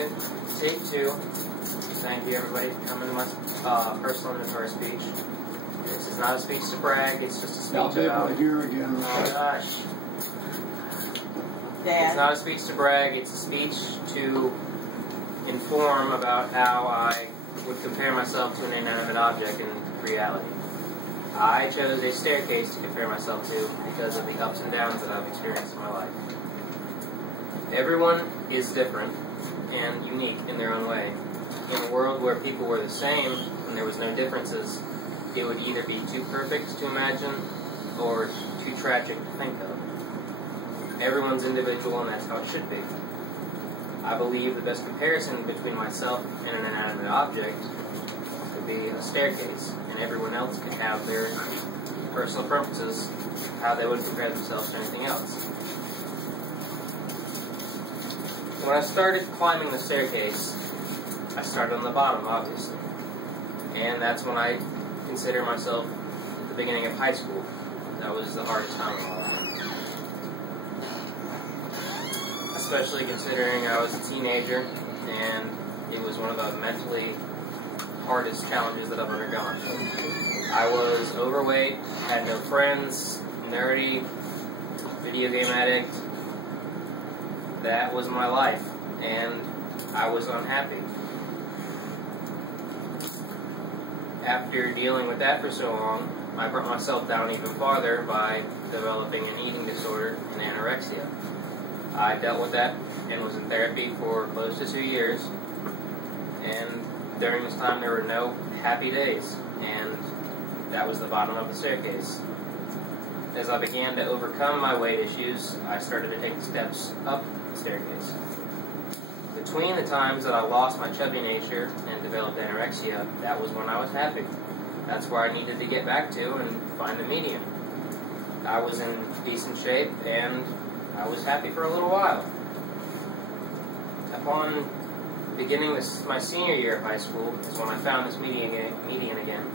Okay, take 2. Thank you everybody for coming to my personal inventory speech. This is not a speech to brag, it's just a speech about... Here again. Oh gosh. Dad. It's not a speech to brag, it's a speech to inform about how I would compare myself to an inanimate object in reality. I chose a staircase to compare myself to because of the ups and downs that I've experienced in my life. Everyone is different and unique in their own way. In a world where people were the same and there was no differences, it would either be too perfect to imagine or too tragic to think of. Everyone's individual and that's how it should be. I believe the best comparison between myself and an inanimate object would be a staircase, and everyone else could have their personal preferences, how they would compare themselves to anything else. When I started climbing the staircase, I started on the bottom, obviously. And that's when I consider myself at the beginning of high school. That was the hardest time of my life. Especially considering I was a teenager, and it was one of the mentally hardest challenges that I've undergone. I was overweight, had no friends, nerdy, video game addict. That was my life, and I was unhappy. After dealing with that for so long, I brought myself down even farther by developing an eating disorder and anorexia. I dealt with that and was in therapy for close to 2 years, and during this time there were no happy days, and that was the bottom of the staircase. As I began to overcome my weight issues, I started to take the steps up the staircase. Between the times that I lost my chubby nature and developed anorexia, that was when I was happy. That's where I needed to get back to and find a medium. I was in decent shape and I was happy for a little while. Upon beginning my senior year of high school is when I found this median again,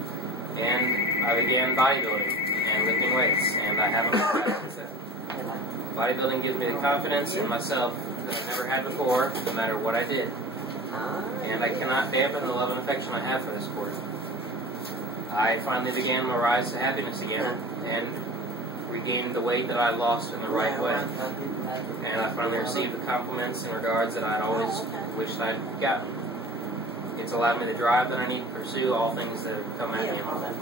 and I began bodybuilding and lifting weights, and I haven't looked back since then. Bodybuilding gives me the confidence in myself that I never had before, no matter what I did. And I cannot dampen the love and affection I have for the sport. I finally began my rise to happiness again, and regained the weight that I lost in the right way. And I finally received the compliments and regards that I'd always wished I'd gotten. It's allowed me the drive that I need to pursue all things that have come at me in my life.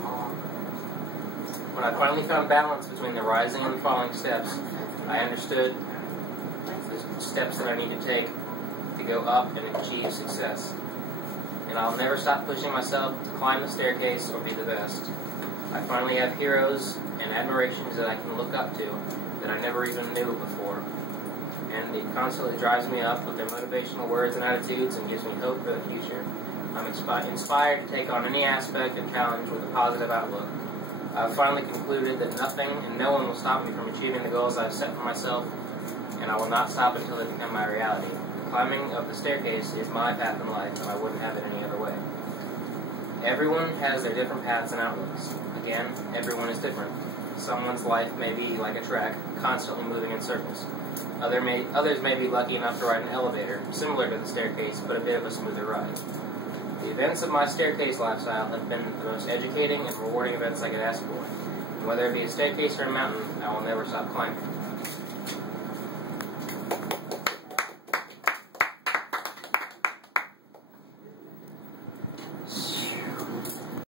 When I finally found balance between the rising and the falling steps, I understood the steps that I need to take to go up and achieve success. And I'll never stop pushing myself to climb the staircase or be the best. I finally have heroes and admirations that I can look up to that I never even knew before. And it constantly drives me up with their motivational words and attitudes and gives me hope for the future. I'm inspired to take on any aspect and challenge with a positive outlook. I've finally concluded that nothing and no one will stop me from achieving the goals I've set for myself, and I will not stop until they become my reality. Climbing up the staircase is my path in life, and I wouldn't have it any other way. Everyone has their different paths and outlooks. Again, everyone is different. Someone's life may be like a track, constantly moving in circles. Others may be lucky enough to ride an elevator, similar to the staircase, but a bit of a smoother ride. The events of my staircase lifestyle have been the most educating and rewarding events I could ask for. And whether it be a staircase or a mountain, I will never stop climbing.